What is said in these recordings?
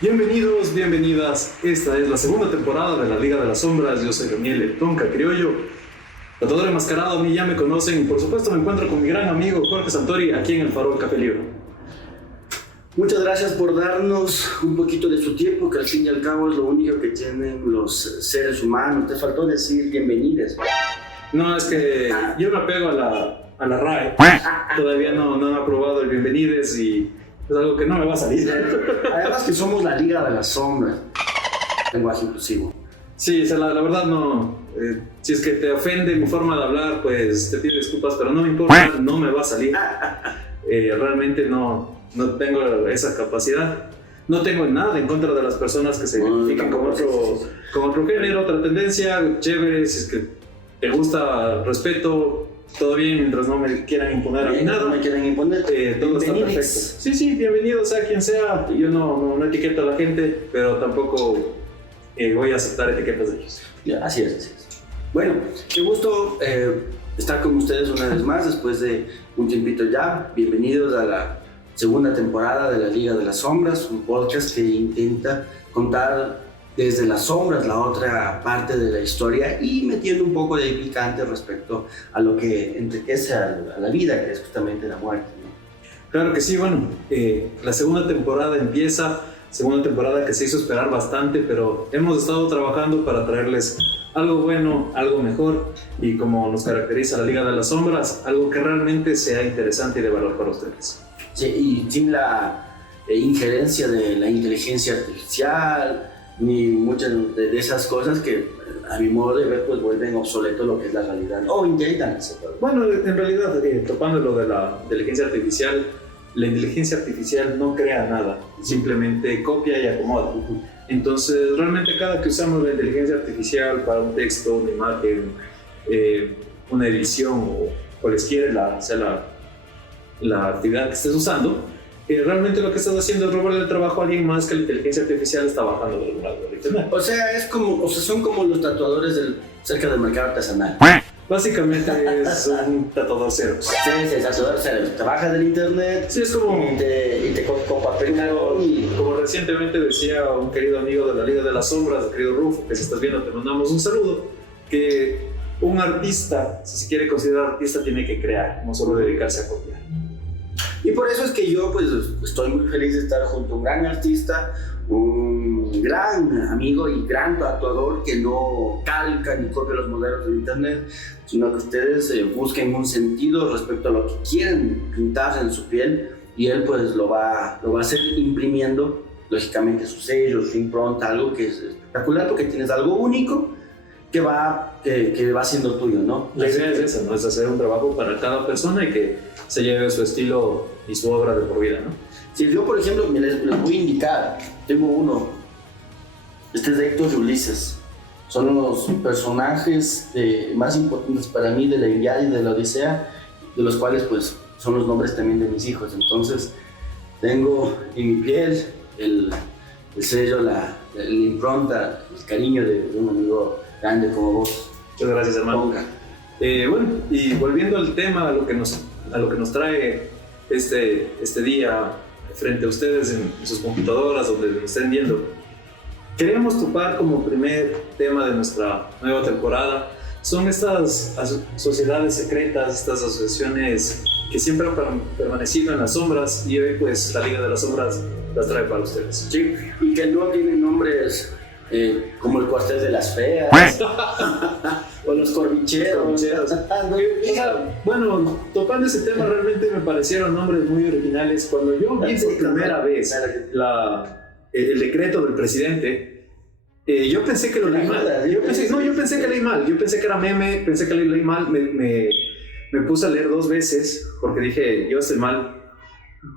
Bienvenidos, bienvenidas. Esta es la segunda temporada de la Liga de las Sombras. Yo soy Daniel el Tonka Criollo, tatuador enmascarado. A mí ya me conocen. Por supuesto me encuentro con mi gran amigo Jorge Santori aquí en el Farol Café Libro. Muchas gracias por darnos un poquito de su tiempo, que al fin y al cabo es lo único que tienen los seres humanos. Te faltó decir bienvenidos. No, es que yo me apego a la RAE. Todavía no han aprobado el bienvenides y es algo que no me va a salir. Además que somos la Liga de las Sombras. Lenguaje inclusivo. Sí, o sea, la verdad no. Si es que te ofende mi forma de hablar, pues te pido disculpas, pero no me importa, no me va a salir. Realmente no tengo esa capacidad. No tengo nada en contra de las personas que se identifican con otro género, otra tendencia. Chévere, si es que te gusta, respeto. Todo bien, mientras no me quieran imponer a mí nada. No me quieren imponer. Todo está perfecto. Sí, bienvenidos a quien sea. Yo no etiqueto a la gente, pero tampoco voy a aceptar etiquetas de ellos. Así es. Bueno, qué gusto estar con ustedes una vez más después de un tiempito ya. Bienvenidos a la segunda temporada de la Liga de las Sombras, un podcast que intenta contar desde las sombras la otra parte de la historia y metiendo un poco de picante respecto a lo que enriquece a la vida, que es justamente la muerte, ¿no? Claro que sí, bueno, la segunda temporada empieza, segunda temporada que se hizo esperar bastante, pero hemos estado trabajando para traerles algo bueno, algo mejor y como nos caracteriza la Liga de las Sombras, algo que realmente sea interesante y de valor para ustedes. Sí, y sin la injerencia de la inteligencia artificial, ni muchas de esas cosas que a mi modo de ver pues vuelven obsoleto lo que es la realidad o intentan hacerlo. Bueno, en realidad topando lo de la inteligencia artificial, la inteligencia artificial no crea nada, simplemente copia y acomoda. Entonces realmente cada que usamos la inteligencia artificial para un texto, una imagen, una edición o cualesquiera sea la actividad que estés usando, realmente lo que estás haciendo es robarle el trabajo a alguien más que la inteligencia artificial está bajando de algún lado del internet. O sea, son como los tatuadores cerca del mercado artesanal. Básicamente es un tatuador cero. Sí, tatuador cero. Te bajas del internet, sí, es como, y te con papel como recientemente decía un querido amigo de la Liga de las Sombras, el querido Rufo, que si estás viendo te mandamos un saludo, que un artista, si se quiere considerar artista, tiene que crear, no solo dedicarse a copiar. Y por eso es que yo pues estoy muy feliz de estar junto a un gran artista, un gran amigo y gran tatuador que no calca ni copia los modelos de internet, sino que ustedes busquen un sentido respecto a lo que quieren pintar en su piel y él pues lo va a hacer imprimiendo lógicamente su sello, su impronta, algo que es espectacular porque tienes algo único que va siendo tuyo, ¿no? La idea es esa, ¿no? Es hacer un trabajo para cada persona y que se lleve su estilo y su obra de por vida, ¿no? Si yo, por ejemplo, les voy a indicar, tengo uno, este es de Héctor y Ulises, son los personajes más importantes para mí de la Ilíada y de la Odisea, de los cuales pues son los nombres también de mis hijos, entonces tengo en mi piel el sello, la impronta, el cariño de un amigo grande como vos. Muchas gracias, hermano. Bueno, y volviendo al tema, a lo que nos trae este día frente a ustedes en sus computadoras, donde nos estén viendo, queríamos topar como primer tema de nuestra nueva temporada. Son estas sociedades secretas, estas asociaciones que siempre han permanecido en las sombras y hoy pues la Liga de las Sombras las trae para ustedes. Sí, y que no tienen nombres como el cuartel de las feas o los corbicheros. Bueno, topando ese tema realmente me parecieron nombres muy originales. Cuando yo vi por primera vez el decreto del presidente, yo pensé que lo leí mal. Yo pensé que leí mal. Yo pensé que era meme, pensé que leí mal. Me puse a leer 2 veces porque dije, yo estoy mal.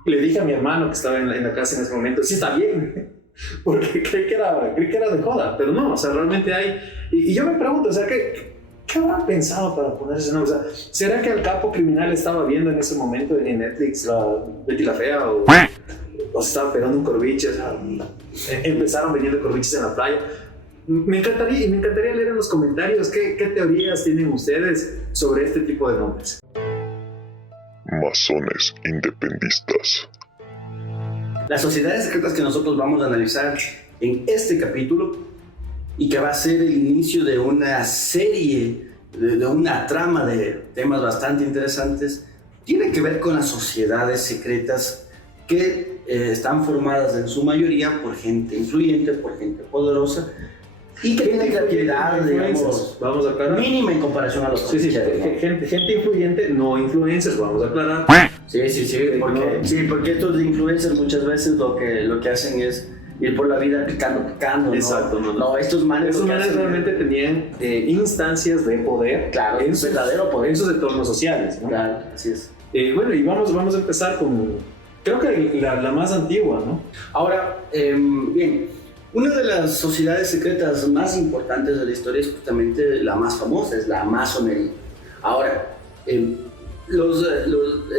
Le dije a mi hermano que estaba en la casa en ese momento, sí está bien. Porque creí que era de joda, pero no, o sea, realmente hay. Y yo me pregunto, o sea, ¿qué habrán pensado para poner ese nombre? O sea, ¿será que Al Capo Criminal estaba viendo en ese momento en Netflix Betty la Fea o se estaba pegando un corviche? O sea, empezaron vendiendo corviches en la playa. Me encantaría leer en los comentarios qué teorías tienen ustedes sobre este tipo de nombres. Masones independistas. las sociedades secretas que nosotros vamos a analizar en este capítulo y que va a ser el inicio de una serie, de una trama de temas bastante interesantes, tiene que ver con las sociedades secretas que están formadas en su mayoría por gente influyente, por gente poderosa y que tiene creatividad, digamos, vamos a aclarar, mínima en comparación a los sí, gente influyente, no influencers, vamos a aclarar. Sí, porque estos de influencers muchas veces lo que hacen es ir por la vida picando. Exacto, no, estos manes realmente tenían instancias de poder, claro, en sus, verdadero poder, en sus entornos sociales, ¿no? Claro, así es. Bueno, y vamos a empezar con, creo que la más antigua, ¿no? Ahora, bien, una de las sociedades secretas más importantes de la historia es justamente la más famosa, es la masonería. Ahora, el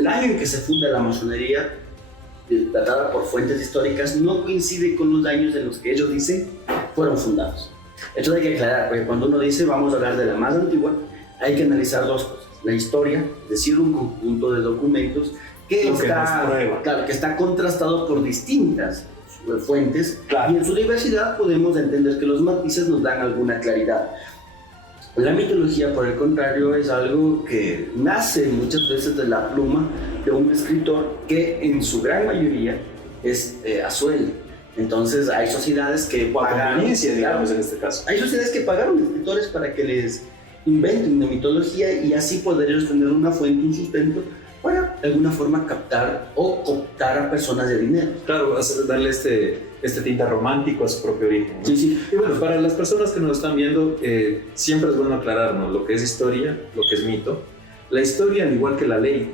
año en que se funda la masonería, datada por fuentes históricas, no coincide con los años en los que ellos dicen fueron fundados. Esto hay que aclarar, porque cuando uno dice vamos a hablar de la más antigua, hay que analizar dos cosas. La historia, es decir, un conjunto de documentos que está contrastado por distintas fuentes, y en su diversidad podemos entender que los matices nos dan alguna claridad. La mitología, por el contrario, es algo que nace muchas veces de la pluma de un escritor que en su gran mayoría es a sueldo. Entonces hay sociedades que pagaron, digamos, en este caso. Hay sociedades que pagaron escritores para que les inventen una mitología y así poder ellos tener una fuente, un sustento para de alguna forma captar o cooptar a personas de dinero. Claro, darle este tinte romántico a su propio origen, ¿no? Sí. Y bueno, para las personas que nos están viendo, siempre es bueno aclararnos lo que es historia, lo que es mito. La historia, al igual que la ley,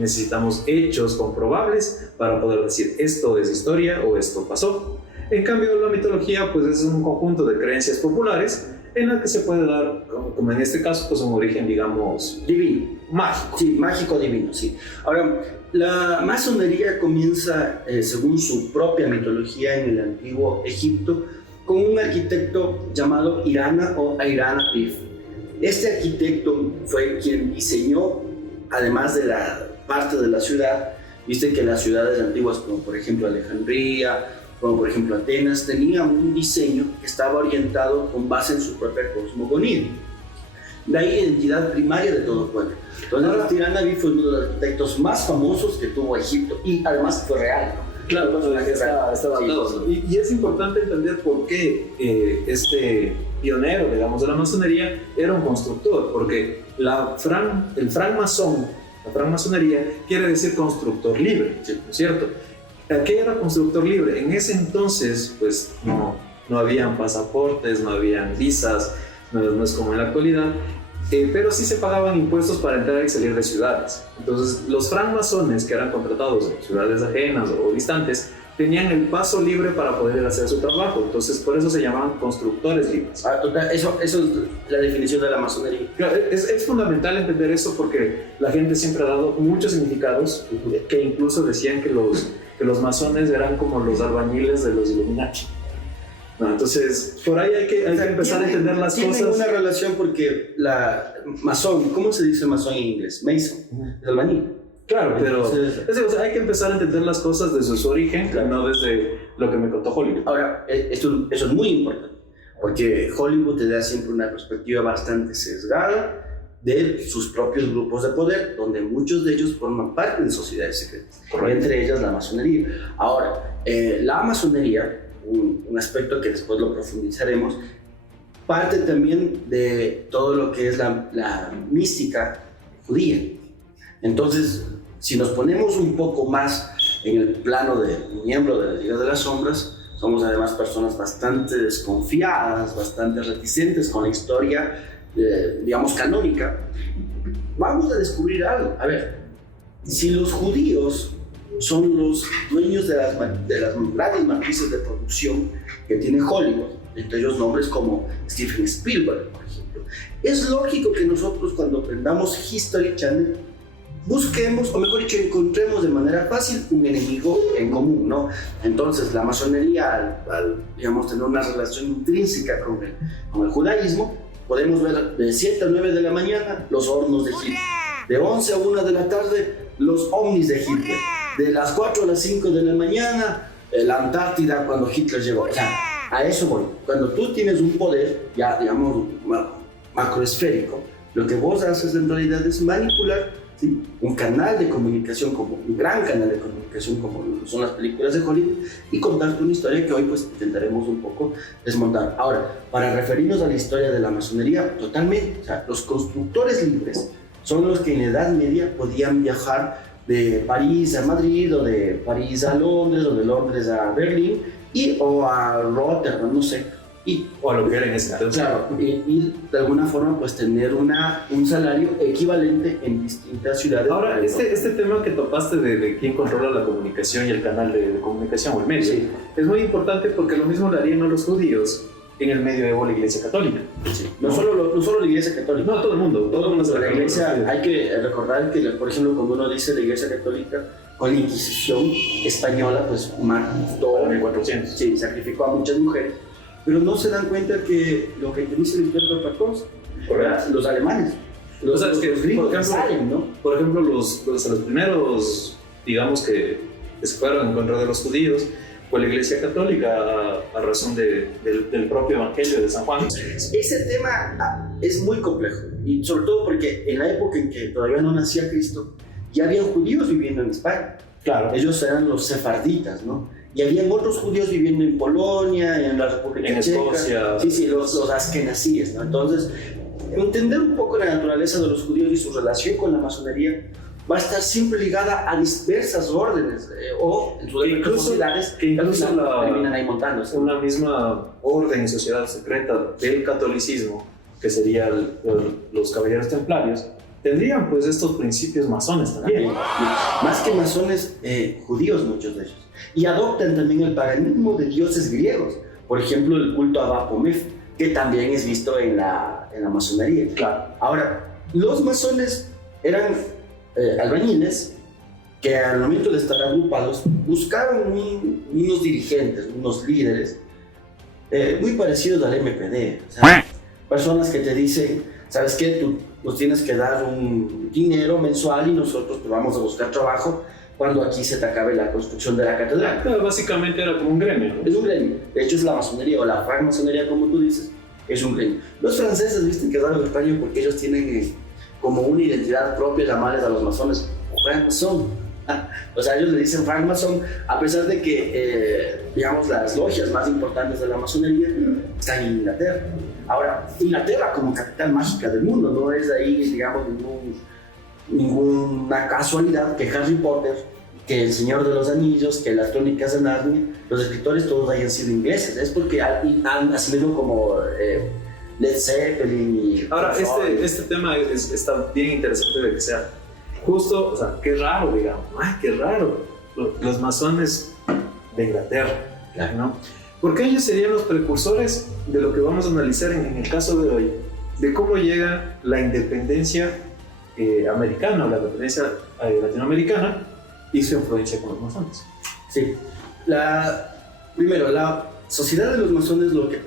necesitamos hechos comprobables para poder decir esto es historia o esto pasó. En cambio, la mitología pues es un conjunto de creencias populares en la que se puede dar, como en este caso, pues un origen, digamos, divino, mágico. Sí, mágico divino, sí. Ahora, la masonería comienza, según su propia mitología, en el antiguo Egipto, con un arquitecto llamado Irana o Irana Pif. Este arquitecto fue quien diseñó, además de la parte de la ciudad, viste que las ciudades antiguas, como por ejemplo Alejandría, como por ejemplo Atenas, tenían un diseño que estaba orientado con base en su propia cosmogonía. De ahí la identidad primaria de todo pueblo. Entonces, Tirana Bey fue uno de los arquitectos más famosos que tuvo Egipto y además fue real. Claro, estaba todo. Y es importante entender por qué este pionero, digamos, de la masonería era un constructor, porque el francmasón, la francmasonería quiere decir constructor libre, ¿no es cierto? ¿Qué era constructor libre? En ese entonces, pues no habían pasaportes, no habían visas, no es como en la actualidad, pero sí se pagaban impuestos para entrar y salir de ciudades. Entonces, los francmasones que eran contratados en ciudades ajenas o distantes tenían el paso libre para poder hacer su trabajo. Entonces, por eso se llamaban constructores libres. Eso es la definición de la masonería. Claro, es fundamental entender eso porque la gente siempre ha dado muchos significados que incluso decían que los masones eran como los albañiles de los Illuminati. No, entonces, por ahí hay que empezar a entender las cosas. Tienen una relación porque la masón, ¿cómo se dice masón en inglés? Mason, es albañil. Claro, pero hay que empezar a entender las cosas desde su origen, claro, no desde lo que me contó Hollywood. Ahora, eso es muy importante, porque Hollywood te da siempre una perspectiva bastante sesgada de sus propios grupos de poder, donde muchos de ellos forman parte de sociedades secretas, entre ellas la masonería. Ahora, la masonería, un aspecto que después lo profundizaremos, parte también de todo lo que es la mística judía. Entonces, si nos ponemos un poco más en el plano de miembro de la Liga de las Sombras, somos además personas bastante desconfiadas, bastante reticentes con la historia, digamos, canónica. Vamos a descubrir algo. A ver, si los judíos son los dueños de las grandes matrices de producción que tiene Hollywood, entre ellos nombres como Steven Spielberg, por ejemplo, es lógico que nosotros cuando aprendamos History Channel busquemos, o mejor dicho, encontremos de manera fácil un enemigo en común, ¿no? Entonces, la masonería, al digamos, tener una relación intrínseca con el judaísmo, podemos ver de 7 a 9 de la mañana los hornos de Hitler, de 11 a 1 de la tarde los ovnis de Hitler, de las 4 a las 5 de la mañana, la Antártida cuando Hitler llegó. O sea, a eso voy. Cuando tú tienes un poder, ya digamos, macroesférico, lo que vos haces en realidad es manipular, ¿sí?, un canal de comunicación, como un gran canal de comunicación como son las películas de Hollywood, y contarte una historia que hoy pues intentaremos un poco desmontar. Ahora, para referirnos a la historia de la masonería, totalmente, o sea, los constructores libres son los que en la Edad Media podían viajar de París a Madrid, o de París a Londres, o de Londres a Berlín, o a Rotterdam, no sé, o a lo que era en ese entonces. Claro, y de alguna forma pues tener un salario equivalente en distintas ciudades. Ahora, este tema que topaste de quién controla la comunicación y el canal de comunicación o el medio, sí, es muy importante porque lo mismo lo harían a los judíos en el medioevo la Iglesia Católica. Sí. No solo la Iglesia Católica. No, todo el mundo La Iglesia, hay que recordar que, por ejemplo, cuando uno dice la Iglesia Católica, con la Inquisición española, pues mató, 1400. Sí, sacrificó a muchas mujeres, pero no se dan cuenta que lo que dice el Imperio otra cosa. Los alemanes, los gringos, por ejemplo, los primeros, digamos, que se fueron en contra de los judíos fue la Iglesia Católica a razón del propio Evangelio de San Juan. Ese tema es muy complejo, y sobre todo porque en la época en que todavía no nacía Cristo, ya habían judíos viviendo en España. Claro. Ellos eran los sefarditas, ¿no? Y habían otros judíos viviendo en Polonia, en la República Checa. Escocia. Sí, los askenazíes, ¿no? Entonces, entender un poco la naturaleza de los judíos y su relación con la masonería va a estar siempre ligada a diversas órdenes, o en sus incluso sociedades que incluso terminan ahí montándose. Una misma orden y sociedad secreta del catolicismo, que serían los caballeros templarios, tendrían pues estos principios masones también. Más que masones, judíos muchos de ellos. Y adoptan también el paganismo de dioses griegos. Por ejemplo, el culto a Baphomet, que también es visto en la masonería. Claro. Ahora, los masones eran albañiles que al momento de estar agrupados buscaron unos dirigentes, unos líderes muy parecidos al MPD. O sea, personas que te dicen, ¿sabes qué? Tú nos tienes que dar un dinero mensual y nosotros te vamos a buscar trabajo cuando aquí se te acabe la construcción de la catedral. Pero básicamente era como un gremio, ¿no? Es un gremio. De hecho, es la masonería, o la francmasonería, como tú dices, es un gremio. Los franceses, viste que es algo extraño porque ellos tienen como una identidad propia, llamarles a los masones francmason. O sea, ellos le dicen francmason, a pesar de que, digamos, las logias más importantes de la masonería están en Inglaterra. Ahora, Inglaterra como capital mágica del mundo, no es ahí, digamos, ninguna casualidad que Harry Potter, que El Señor de los Anillos, que las Crónicas de Narnia, los escritores todos hayan sido ingleses. Es porque han sido como Led Zeppelin y... Ahora, este tema está bien interesante de que sea justo, o sea, qué raro, digamos, qué raro, los masones de Inglaterra, claro, ¿no? Porque ellos serían los precursores de lo que vamos a analizar en el caso de hoy, de cómo llega la independencia americana o la independencia latinoamericana y su influencia con los masones. Sí. Primero, la sociedad de los masones, lo que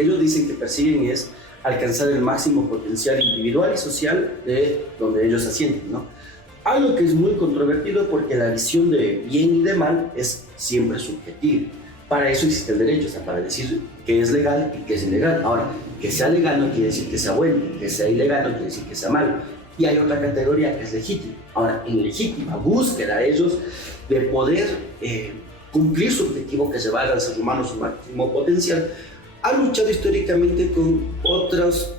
ellos dicen que persiguen es alcanzar el máximo potencial individual y social de donde ellos ascienden, ¿no? Algo que es muy controvertido porque la visión de bien y de mal es siempre subjetiva. Para eso existe el derecho, o sea, para decir que es legal y que es ilegal. Ahora, que sea legal no quiere decir que sea bueno, que sea ilegal no quiere decir que sea malo. Y hay otra categoría que es legítima. Ahora, en legítima búsqueda ellos de poder cumplir su objetivo, que llevar al ser humano su máximo potencial, han luchado históricamente con otras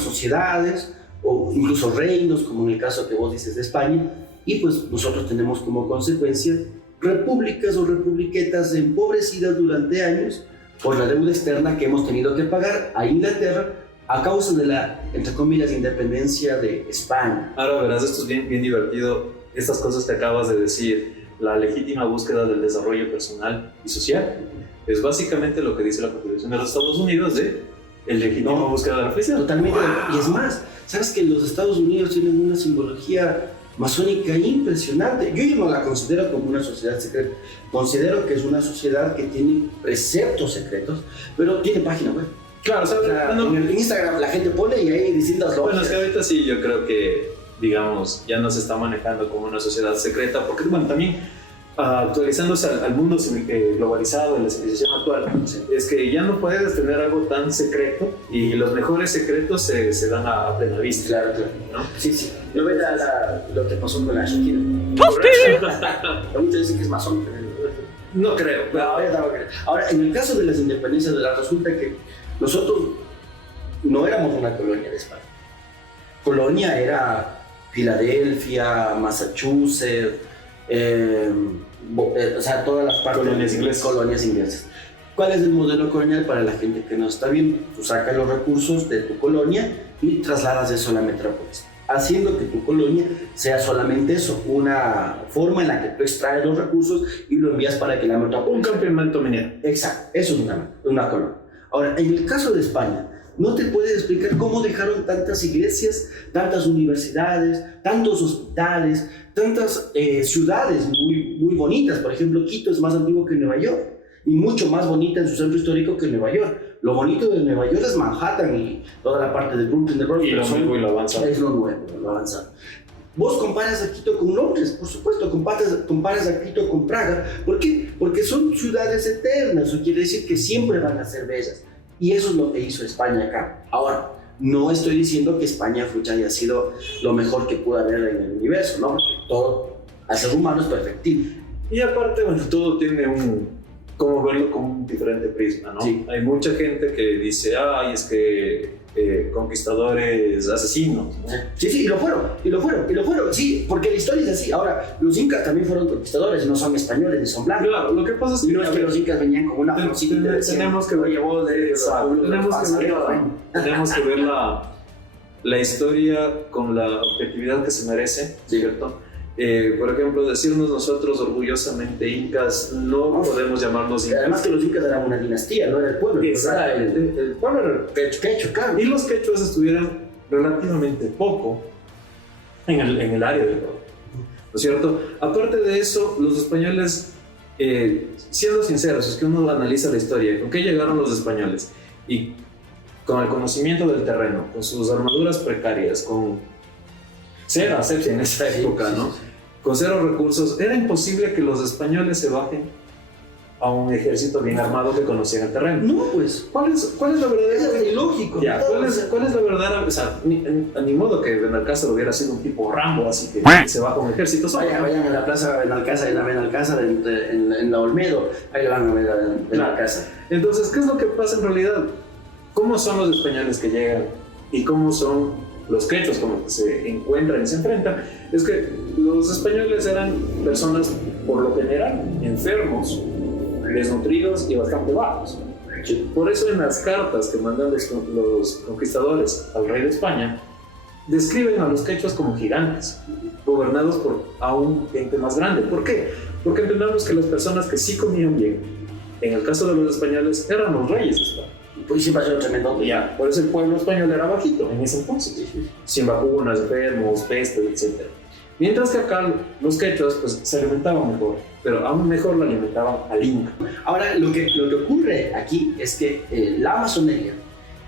sociedades o incluso reinos, como en el caso que vos dices de España, y pues nosotros tenemos como consecuencia repúblicas o republiquetas empobrecidas durante años por la deuda externa que hemos tenido que pagar a Inglaterra a causa de la, entre comillas, independencia de España. Ahora verás, esto es bien divertido, estas cosas que acabas de decir, la legítima búsqueda del desarrollo personal y social, es básicamente lo que dice la Constitución de los Estados Unidos de el legítima búsqueda de la felicidad. Totalmente, y es más, ¿sabes que los Estados Unidos tienen una simbología masónica impresionante? Yo no la considero como una sociedad secreta, considero que es una sociedad que tiene preceptos secretos, pero tiene página web. Claro, o sea, en Instagram la gente pone y hay distintas logias. Bueno, es que ahorita sí, yo creo que, digamos, ya no se está manejando como una sociedad secreta, porque, bueno, también actualizándose al mundo globalizado, de la civilización actual, es que ya no puedes tener algo tan secreto y los mejores secretos se dan a plena vista. Claro, claro. ¿No? Sí, sí. ¿No ves lo que pasó con la Shakira? Muchos dicen que es masón, pero... No creo. Ahora, en el caso de las independencias, resulta que nosotros no éramos una colonia de España. Colonia era Filadelfia, Massachusetts, o sea, todas las partes colonias inglesas. ¿Cuál es el modelo colonial para la gente que nos está viendo? Tú sacas los recursos de tu colonia y trasladas eso a la metrópolis, haciendo que tu colonia sea solamente eso, una forma en la que tú extraes los recursos y lo envías para que la metrópolis... Un campamento minero. Exacto, eso es una colonia. Ahora, en el caso de España, no te puedes explicar cómo dejaron tantas iglesias, tantas universidades, tantos hospitales, tantas ciudades muy bonitas. Por ejemplo, Quito es más antiguo que Nueva York y mucho más bonita en su centro histórico que Nueva York. Lo bonito de Nueva York es Manhattan y toda la parte de Brooklyn, de Bronx. Y lo nuevo y lo avanzado. Es lo nuevo, lo avanzado. Vos comparas a Quito con Londres, por supuesto, comparas a Quito con Praga. ¿Por qué? Porque son ciudades eternas, eso quiere decir que siempre van a ser bellas. Y eso es lo que hizo España acá. Ahora, no estoy diciendo que España haya sido lo mejor que pudo haber en el universo, ¿no? Porque todo, al ser humano es perfectible. Y aparte, bueno, todo tiene cómo verlo con un diferente prisma, ¿no? Sí. Hay mucha gente que dice, ay, es que conquistadores asesinos, ¿no? Sí, y lo fueron, sí, porque la historia es así. Ahora, los incas también fueron conquistadores, no son españoles, ni son blancos. Claro, lo que pasa es que no es que los incas venían con una florcita y te decían, tenemos que ver la historia con la objetividad que se merece, ¿cierto? Por ejemplo, decirnos nosotros orgullosamente incas, no podemos llamarnos incas. Además que los incas eran una dinastía, no era el pueblo. Exacto. El pueblo era el quechua, claro. Y los quechuas estuvieron relativamente poco en el área del pueblo, ¿no es cierto? Aparte de eso, los españoles, siendo sinceros, es que uno analiza la historia, ¿con qué llegaron los españoles? Y con el conocimiento del terreno, con sus armaduras precarias, con cero asepsia en esa época, ¿no? Con cero recursos, era imposible que los españoles se bajen a un ejército bien armado que conocía el terreno. No, pues. ¿Cuál es la verdadera? Es ilógico. Ya, ¿cuál es la verdadera? O sea, ni modo que Benalcázar hubiera sido un tipo Rambo, así que se baja un ejército solo. Vayan a la plaza Benalcázar, en la Olmedo, ahí le van a ver a Benalcázar. Entonces, ¿qué es lo que pasa en realidad? ¿Cómo son los españoles que llegan? ¿Y cómo son los quechos con los que se encuentran y se enfrentan? Es que los españoles eran personas, por lo general, enfermos, desnutridos y bastante bajos. Por eso en las cartas que mandan los conquistadores al rey de España, describen a los quechos como gigantes, gobernados por aún gente más grande. ¿Por qué? Porque entendamos que las personas que sí comían bien, en el caso de los españoles, eran los reyes de España. Pues sí pasó tremendo. Ya, por eso el pueblo español era bajito en ese entonces, sin vacunas, enfermos, pestes, etc. Mientras que acá los quechuas pues, se alimentaban mejor, pero aún mejor lo alimentaban al inca. Ahora, lo que ocurre aquí es que la masonería,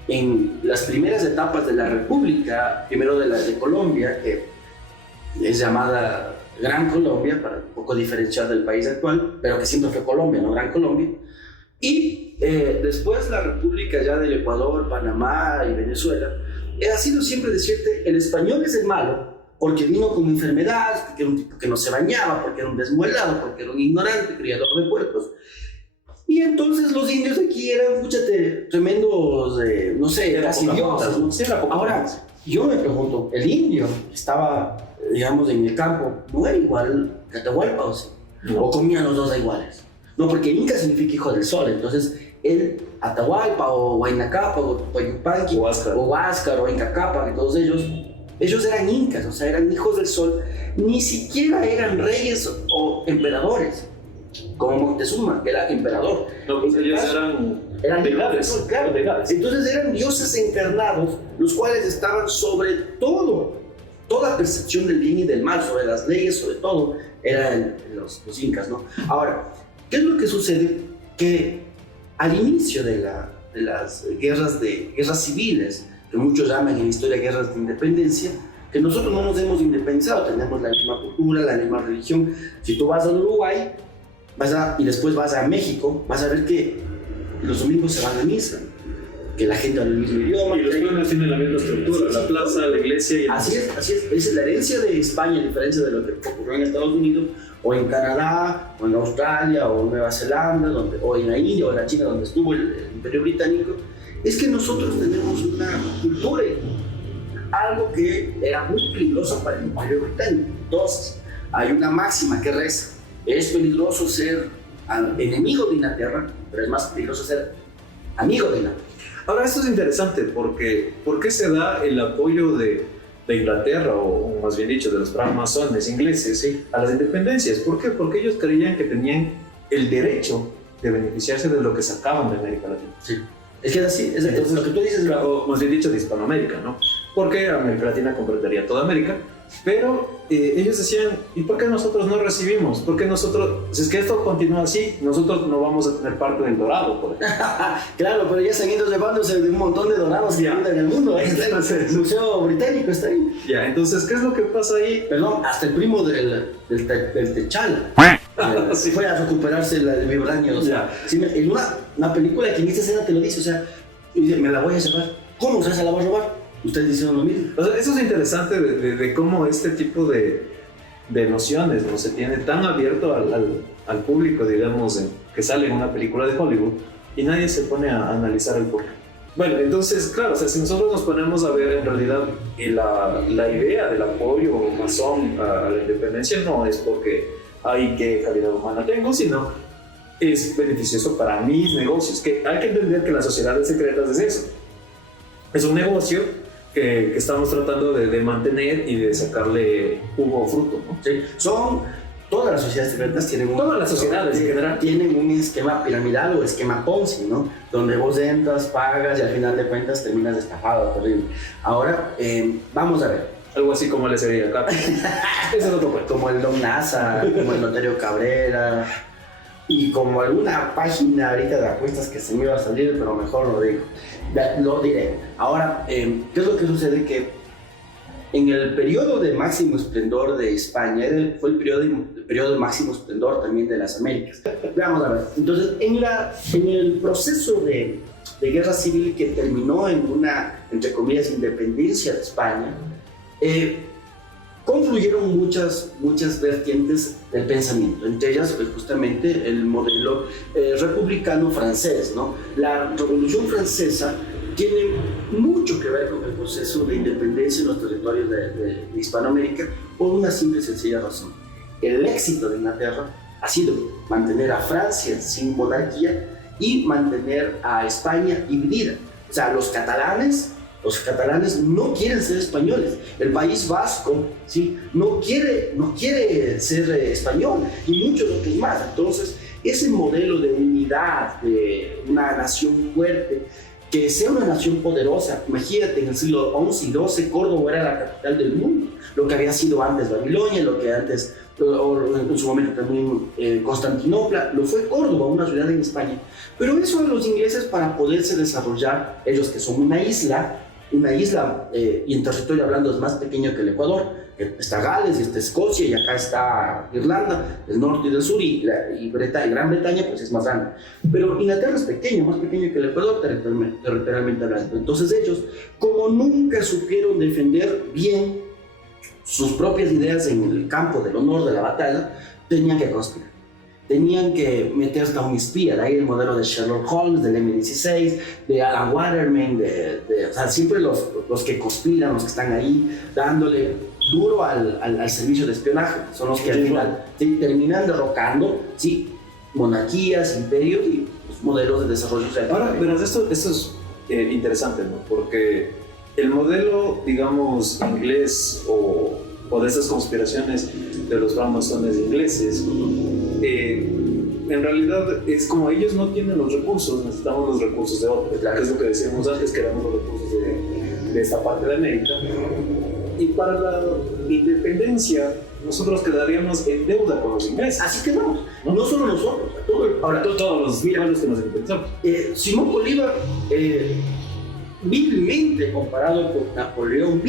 en las primeras etapas de la República, primero de Colombia, que es llamada Gran Colombia, para un poco diferenciar del país actual, pero que siempre fue Colombia, no Gran Colombia, y después la República ya del Ecuador, Panamá y Venezuela, ha sido siempre decirte, el español es el malo, porque vino con enfermedades, porque era un tipo que no se bañaba, porque era un desmuelado, porque era un ignorante, criador de puercos. Y entonces los indios aquí eran, fíjate, tremendos, no sé, casi dioses, ¿no? Ahora, yo me pregunto, el indio estaba, digamos, en el campo, ¿no era igual que Atahualpa o sí? No. ¿O comían los dos iguales? No, porque Inca significa hijo del sol, entonces él, Atahualpa o Huayna Cápac o Yupanqui o Huáscar o Inca Cápac, todos ellos eran incas, o sea, eran hijos del sol, ni siquiera eran reyes o emperadores, como Moctezuma, que era emperador. No, pues ellos eran deidades, claro, deidades. Entonces eran dioses encarnados, los cuales estaban sobre todo, toda percepción del bien y del mal, sobre las leyes, sobre todo, eran los incas, ¿no? Ahora, ¿qué es lo que sucede? Que al inicio de las guerras civiles, que muchos llaman en la historia guerras de independencia, que nosotros no nos hemos independizado, tenemos la misma cultura, la misma religión. Si tú vas a Uruguay y después vas a México, vas a ver que los domingos se van a misa, que la gente habla el mismo idioma. Y los pueblos tienen la misma estructura, la plaza, la iglesia y el... Así es. Esa es la herencia de España, a diferencia de lo que ocurrió en Estados Unidos, o en Canadá, o en Australia, o en Nueva Zelanda, o en la India, o en la China, donde estuvo el Imperio Británico. Es que nosotros tenemos una cultura, algo que era muy peligroso para el Imperio Británico. Entonces, hay una máxima que reza: es peligroso ser enemigo de Inglaterra, pero es más peligroso ser amigo de Inglaterra. Ahora, esto es interesante porque ¿por qué se da el apoyo de Inglaterra, o más bien dicho, de los francmasones ingleses, ¿sí?, a las independencias? ¿Por qué? Porque ellos creían que tenían el derecho de beneficiarse de lo que sacaban de América Latina. Sí. Es que es así, entonces lo que tú dices, o más bien dicho, de Hispanoamérica, ¿no? Porque América Latina comprendería toda América, pero ellos decían, ¿y por qué nosotros no recibimos? ¿Por qué nosotros, si es que esto continúa así, nosotros no vamos a tener parte del dorado, por ejemplo? Claro, pero ya se han ido llevándose de un montón de dorados que hay en el mundo. El Museo Británico está ahí. Ya, entonces, ¿qué es lo que pasa ahí? Perdón, hasta el primo del T'Challa Sí. fue a recuperarse el vibranio. O sea, sí, en una película que en esta escena te lo dice, o sea, y dice, me la voy a llevar. ¿Cómo? O sea, se la va a robar. Ustedes dicen lo mismo. O sea, eso es interesante de cómo este tipo de nociones no se tiene tan abierto al público, digamos, que sale en una película de Hollywood, y nadie se pone a analizar el porqué. Bueno, entonces, claro, o sea, si nosotros nos ponemos a ver en realidad la idea del apoyo masón a la independencia no es porque hay qué calidad humana tengo, sino es beneficioso para mis negocios. Que hay que entender que las sociedades secretas es eso. Es un negocio que estamos tratando de mantener y de sacarle jugo o fruto, ¿no? Sí. Todas las sociedades secretas tienen todas las sociedades en general tienen un esquema piramidal o esquema Ponzi, ¿no? Donde vos entras, pagas y al final de cuentas terminas estafado, terrible. Ahora, vamos a ver. Algo así como le sería acá. Ese es otro cuento. Como el Don Nasa, como el Notario Cabrera, y como alguna página ahorita de apuestas que se me iba a salir, pero mejor lo digo. Lo diré. Ahora, ¿qué es lo que sucede? Que en el periodo de máximo esplendor de España, fue el periodo de máximo esplendor también de las Américas. Vamos a ver. Entonces, en el proceso de guerra civil que terminó en una, entre comillas, independencia de España, confluyeron muchas vertientes del pensamiento, entre ellas justamente el modelo republicano francés, ¿no? La Revolución Francesa tiene mucho que ver con el proceso de independencia en los territorios de Hispanoamérica por una simple y sencilla razón. El éxito de Inglaterra ha sido mantener a Francia sin monarquía y mantener a España dividida. O sea, los catalanes no quieren ser españoles. El País Vasco, ¿sí?, no quiere ser español, y muchos otros más. Entonces, ese modelo de unidad, de una nación fuerte, que sea una nación poderosa. Imagínate, en el siglo XI y XII, Córdoba era la capital del mundo. Lo que había sido antes Babilonia, lo que antes, o en su momento también Constantinopla, lo fue Córdoba, una ciudad en España. Pero eso a los ingleses, para poderse desarrollar, ellos que son una isla, y en territorio hablando es más pequeño que el Ecuador, que está Gales y está Escocia y acá está Irlanda, del norte y del sur, y Gran Bretaña pues es más grande. Pero Inglaterra es pequeño, más pequeño que el Ecuador territorialmente hablando. Entonces ellos, como nunca supieron defender bien sus propias ideas en el campo del honor de la batalla, tenían que conspirar. Tenían que meter hasta un espía, de ahí el modelo de Sherlock Holmes, del M16, de Alan Waterman, o sea, siempre los que conspiran, los que están ahí dándole duro al servicio de espionaje, son los que al final terminan derrocando, ¿sí?, monarquías, imperios y los modelos de desarrollo. Ahora, verás, esto es interesante, ¿no? Porque el modelo, digamos, inglés o de estas conspiraciones de los francmasones ingleses, en realidad es como ellos no tienen los recursos, necesitamos los recursos de otros, que es lo que decíamos antes, que éramos los recursos de esta parte de América. Y para la independencia, nosotros quedaríamos en deuda con los ingleses. Así quedamos, no solo nosotros, todos los pueblos que nos independizamos. Simón Bolívar vilmente comparado con Napoleón,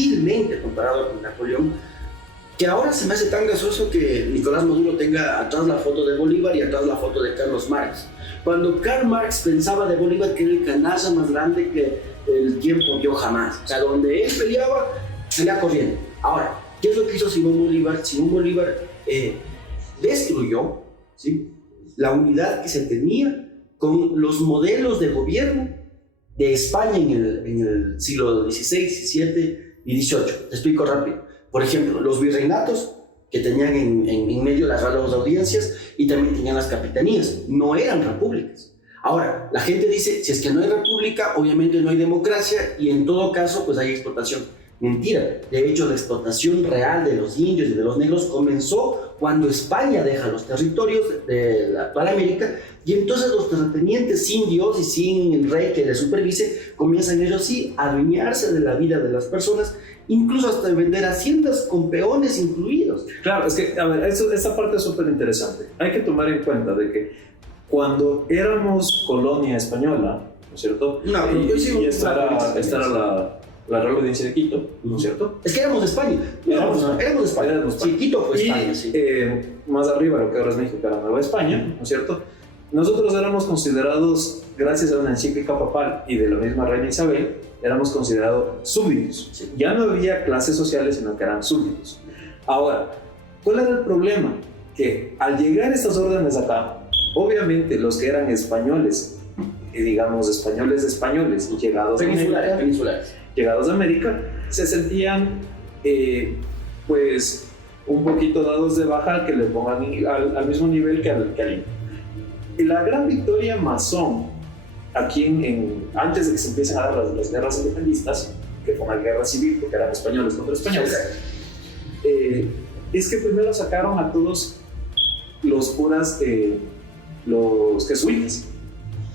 que ahora se me hace tan gracioso que Nicolás Maduro tenga atrás la foto de Bolívar y atrás la foto de Carlos Marx. Cuando Karl Marx pensaba de Bolívar que era el canalla más grande que el tiempo vio jamás. O sea, donde él peleaba, salía corriendo. Ahora, ¿qué es lo que hizo Simón Bolívar? Simón Bolívar destruyó, ¿sí?, la unidad que se tenía con los modelos de gobierno de España en el siglo XVI, XVII y XVIII. Te explico rápido. Por ejemplo, los virreinatos que tenían en medio las raras audiencias y también tenían las capitanías, no eran repúblicas. Ahora, la gente dice, si es que no hay república, obviamente no hay democracia y en todo caso pues hay explotación. Mentira. De hecho, la explotación real de los indios y de los negros comenzó cuando España deja los territorios de la actual América y entonces los terratenientes sin Dios y sin rey que les supervise comienzan ellos sí a adueñarse de la vida de las personas, incluso hasta vender haciendas con peones incluidos. Claro, es que, a ver, esta parte es súper interesante. Hay que tomar en cuenta de que cuando éramos colonia española, ¿no es cierto? No, y esta era la Real Audiencia de Quito, ¿no es cierto? Es que éramos de España. Éramos de España. Sí, Quito fue España, sí. Más arriba, lo que ahora es México, que era Nueva España, ¿no es cierto? Nosotros éramos considerados, gracias a una encíclica papal y de la misma reina Isabel, éramos considerados súbditos. Sí. Ya no había clases sociales, sino que eran súbditos. Ahora, ¿cuál era el problema? Que al llegar estas órdenes acá, obviamente los que eran españoles, digamos españoles y llegados a América, se sentían pues un poquito dados de baja, que le pongan al mismo nivel que al Inca. Y la gran victoria masón aquí antes de que se empiecen a dar las guerras independistas, que fue una guerra civil porque eran españoles contra españoles, es que primero sacaron a todos los curas, los jesuitas.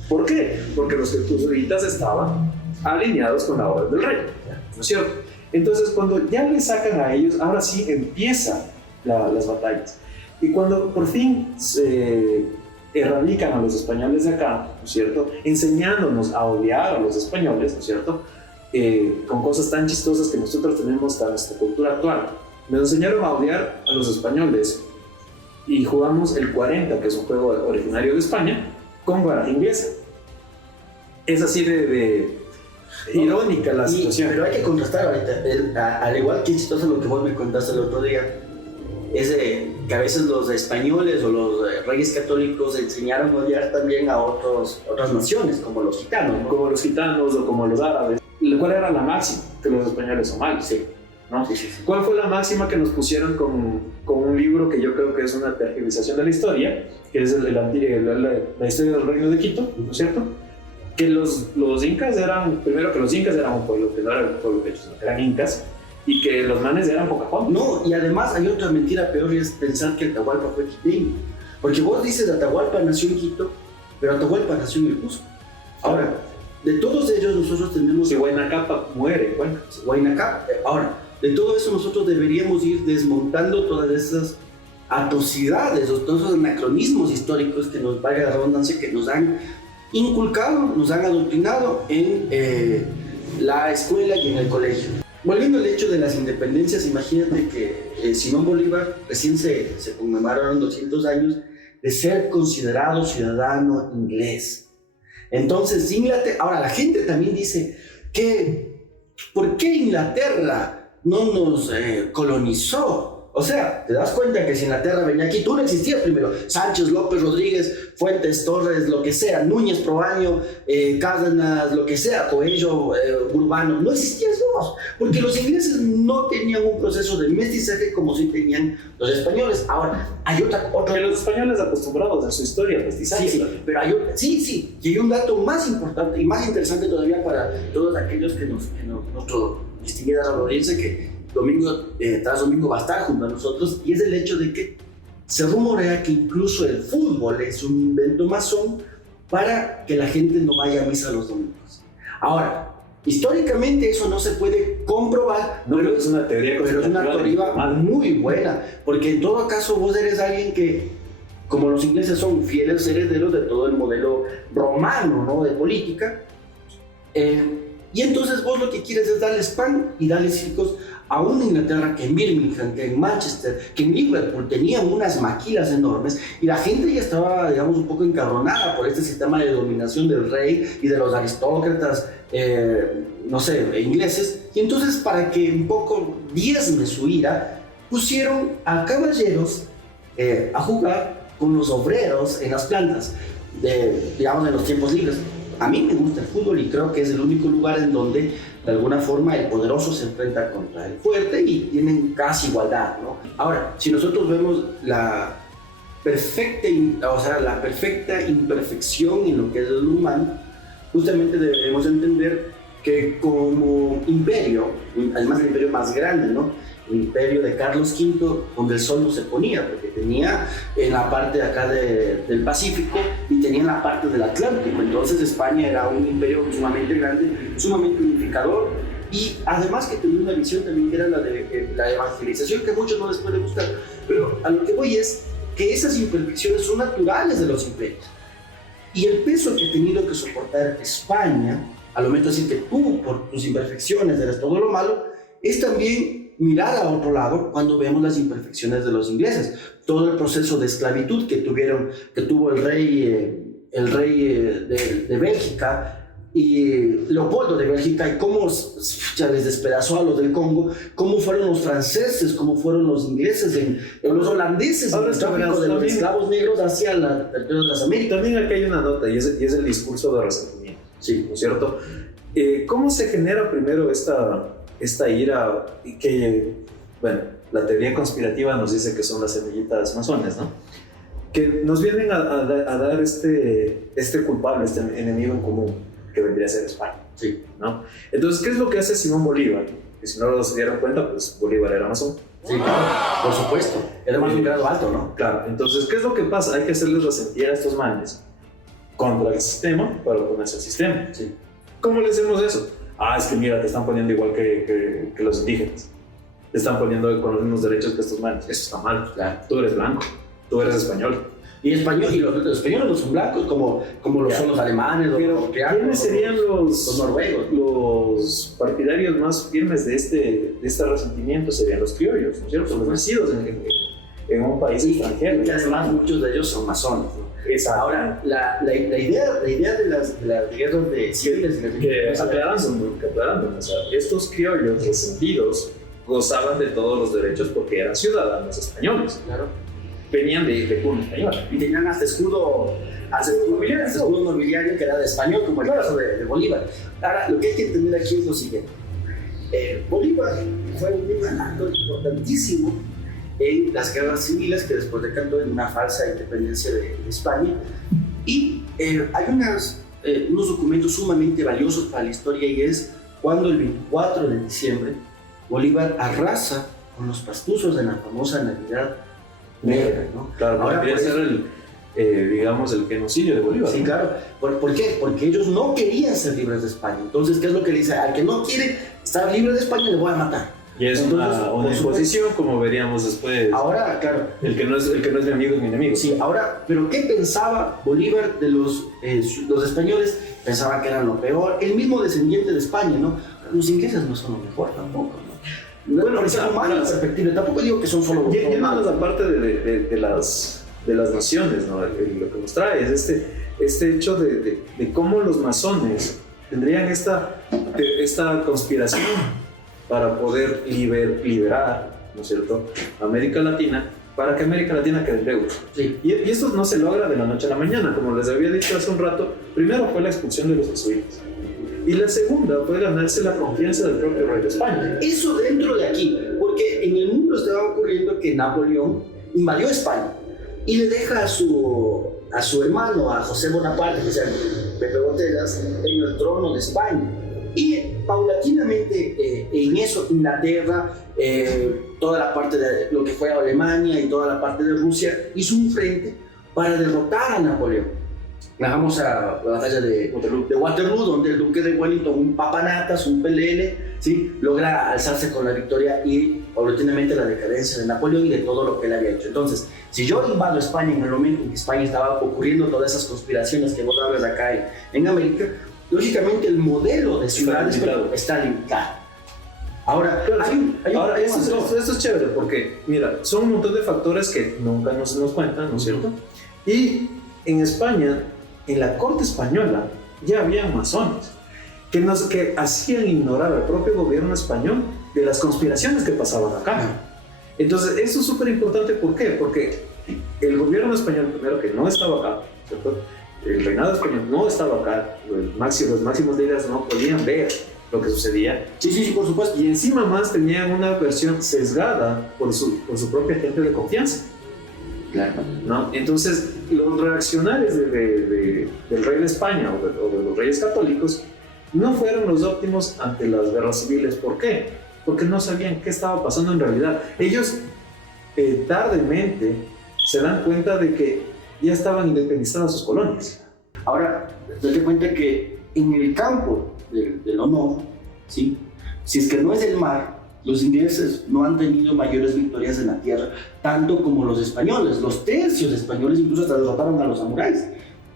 ¿Por qué? Porque los jesuitas estaban alineados con la orden del rey, ¿no es cierto? Entonces, cuando ya le sacan a ellos, ahora sí empiezan las batallas. Y cuando por fin se erradican a los españoles de acá, ¿no es cierto?, enseñándonos a odiar a los españoles, ¿no es cierto?, con cosas tan chistosas que nosotros tenemos hasta nuestra cultura actual. Nos enseñaron a odiar a los españoles y jugamos el 40, que es un juego originario de España, con baraja inglesa. Es así de irónica la situación. Pero hay que contrastar ahorita, al igual que chistoso lo que vos me contaste el otro día, es que a veces los españoles o los reyes católicos enseñaron a odiar también a otras naciones, como los gitanos, ¿no? Como los gitanos o como los árabes. ¿Cuál era la máxima? Que los españoles son malos. Sí. ¿No? Sí. ¿Cuál fue la máxima que nos pusieron con un libro que yo creo que es una tergiversación de la historia, que es la historia del Reino de Quito, ¿no es cierto? Que los incas eran, primero que los incas eran un pueblo, que no era un pueblo que ellos eran incas, y que los manes eran Pocahontas. No, y además hay otra mentira peor, y es pensar que Atahualpa fue quiteño. Porque vos dices Atahualpa nació en Quito, pero Atahualpa nació en el Cusco. Ahora, de todos ellos nosotros tenemos... Si Huayna Cápac muere, bueno. Huayna Cápac. Ahora, de todo eso nosotros deberíamos ir desmontando todas esas atrocidades, todos esos anacronismos históricos que nos, valga la redundancia, que nos han inculcado, nos han adoctrinado en la escuela y en el colegio. Volviendo al hecho de las independencias, imagínate que Simón Bolívar recién se conmemoraron 200 años de ser considerado ciudadano inglés. Entonces, Inglaterra, ahora la gente también dice que ¿por qué Inglaterra no nos colonizó? O sea, te das cuenta que si Inglaterra venía aquí, tú no existías primero. Sánchez, López, Rodríguez, Fuentes, Torres, lo que sea, Núñez, Proaño, Cárdenas, lo que sea, Coello, Urbano, no existías vos. Porque los ingleses no tenían un proceso de mestizaje como sí tenían los españoles. Ahora, hay otra... Que los españoles acostumbrados a su historia mestizaje. Sí, pero hay otra... Sí, y hay un dato más importante y más interesante todavía para todos aquellos que nuestro distinguida audiencia que domingo tras domingo va a estar junto a nosotros, y es el hecho de que se rumorea que incluso el fútbol es un invento masón para que la gente no vaya a misa los domingos. Ahora, históricamente eso no se puede comprobar, no, pero es una teoría muy buena, porque en todo caso vos eres alguien que, como los ingleses son fieles herederos de todo el modelo romano, ¿no?, de política, Y entonces vos lo que quieres es darles pan y darles circos a una Inglaterra que en Birmingham, que en Manchester, que en Liverpool tenían unas maquilas enormes y la gente ya estaba, digamos, un poco encarronada por este sistema de dominación del rey y de los aristócratas, no sé, ingleses. Y entonces, para que un poco diezme su ira, pusieron a caballeros a jugar con los obreros en las plantas, digamos, en los tiempos libres. A mí me gusta el fútbol y creo que es el único lugar en donde de alguna forma el poderoso se enfrenta contra el fuerte y tienen casi igualdad, ¿no? Ahora, si nosotros vemos la perfecta imperfección en lo que es el humano, justamente debemos entender que como imperio, además el imperio más grande, ¿no? El imperio de Carlos V, donde el sol no se ponía, porque tenía en la parte de acá del Pacífico y tenía en la parte del Atlántico. Entonces España era un imperio sumamente grande, sumamente unificador, y además que tenía una visión también que era la de la evangelización, que a muchos no les puede gustar. Pero a lo que voy es que esas imperfecciones son naturales de los imperios. Y el peso que ha tenido que soportar España, al momento de decir que tú, por tus imperfecciones, eres todo lo malo, es también mirar a otro lado cuando vemos las imperfecciones de los ingleses. Todo el proceso de esclavitud que tuvo el rey de Bélgica y Leopoldo de Bélgica, y cómo ya les despedazó a los del Congo, cómo fueron los franceses, cómo fueron los ingleses, los holandeses, en el tráfico de los esclavos negros hacia las Américas. También aquí hay una nota, y es el discurso de resentimiento, sí, ¿no es cierto? ¿Cómo se genera primero esta ira? Y que, bueno, la teoría conspirativa nos dice que son las semillitas masones, ¿no? Que nos vienen a dar este culpable, este enemigo en común, que vendría a ser España, sí, ¿no? Entonces, ¿qué es lo que hace Simón Bolívar? Que si no se dieron cuenta, pues Bolívar era masón. Sí, claro, por supuesto. Era más un grado alto, ¿no? Claro, entonces, ¿qué es lo que pasa? Hay que hacerles resentir a estos manes contra el sistema para oponerse al sistema. Sí. ¿Cómo le hacemos eso? Es que mira, te están poniendo igual que los indígenas. Te están poniendo con los mismos derechos que estos manes. Eso está mal. Claro. Tú eres blanco, tú eres español. Y los españoles no son blancos como lo son los alemanes, los austriacos. ¿Quiénes serían los noruegos? Los partidarios más firmes de este resentimiento serían los criollos, ¿no es cierto? Los nacidos en un país extranjero. Y además muchos de ellos son masones, ¿no? Exacto. Ahora, la idea de las guerras de civiles que aclarando, o sea, estos criollos resentidos gozaban de todos los derechos porque eran ciudadanos españoles. Claro. Venían de cuna española. Y tenían hasta escudo nobiliario que era de español, como el caso de Bolívar. Ahora, lo que hay que entender aquí es lo siguiente. Bolívar fue un actor importantísimo en las guerras civiles que después decantó en una falsa independencia de España. Y hay unos documentos sumamente valiosos para la historia, y es cuando el 24 de diciembre Bolívar arrasa con los pastuzos de la famosa Navidad Negra, ¿no? Claro, ahora podría ser digamos, el genocidio de Bolívar. Sí, claro. ¿Por qué? Porque ellos no querían ser libres de España. Entonces, ¿qué es lo que le dice? Al que no quiere estar libre de España le voy a matar. Y es una imposición, como veríamos después. Ahora, claro. El que no es mi amigo es mi enemigo. Sí, ahora, pero ¿qué pensaba Bolívar de los españoles? Pensaban que eran lo peor. El mismo descendiente de España, ¿no? Los ingleses no son lo mejor tampoco, ¿no? Bueno, es humano, perfectible. Tampoco digo que son solo los malos. Aparte de las naciones, ¿no? Lo que nos trae es este hecho de cómo los masones tendrían esta conspiración para poder liberar, ¿no es cierto?, América Latina, para que América Latina quede libre. Sí. Y esto no se logra de la noche a la mañana, como les había dicho hace un rato. Primero fue la expulsión de los jesuitas, y la segunda fue ganarse la confianza del propio rey de España. Eso dentro de aquí, porque en el mundo estaba ocurriendo que Napoleón invadió España y le deja a su hermano, a José Bonaparte, que se llama Pepe Botellas, en el trono de España. Y paulatinamente en eso Inglaterra, toda la parte de lo que fue Alemania y toda la parte de Rusia, hizo un frente para derrotar a Napoleón. Bajamos a la batalla de Waterloo, donde el duque de Wellington, un papanatas, un pelele, ¿sí?, logra alzarse con la victoria y paulatinamente la decadencia de Napoleón y de todo lo que él había hecho. Entonces, si yo invado España en el momento en que España estaba ocurriendo todas esas conspiraciones que vos hablas acá en América, lógicamente el modelo de ciudades está limitado. Ahora, ahora esto es chévere porque, mira, son un montón de factores que nunca nos cuentan, ¿no es cierto? Y en España, en la corte española, ya había masones que hacían ignorar al propio gobierno español de las conspiraciones que pasaban acá. Entonces, eso es súper importante. ¿Por qué? Porque el gobierno español, primero, que no estaba acá, ¿cierto? El reinado español no estaba acá, los máximos líderes no podían ver lo que sucedía. Sí, por supuesto. Y encima más tenían una versión sesgada por su propia gente de confianza. Claro. ¿No? Entonces, los reaccionarios del rey de España o de los reyes católicos no fueron los óptimos ante las guerras civiles. ¿Por qué? Porque no sabían qué estaba pasando en realidad. Ellos tardemente se dan cuenta de que ya estaban independizadas sus colonias. Ahora, date cuenta que en el campo del honor, ¿sí? Si es que no es el mar, los ingleses no han tenido mayores victorias en la tierra, tanto como los españoles. Los tercios españoles incluso hasta derrotaron a los samuráis,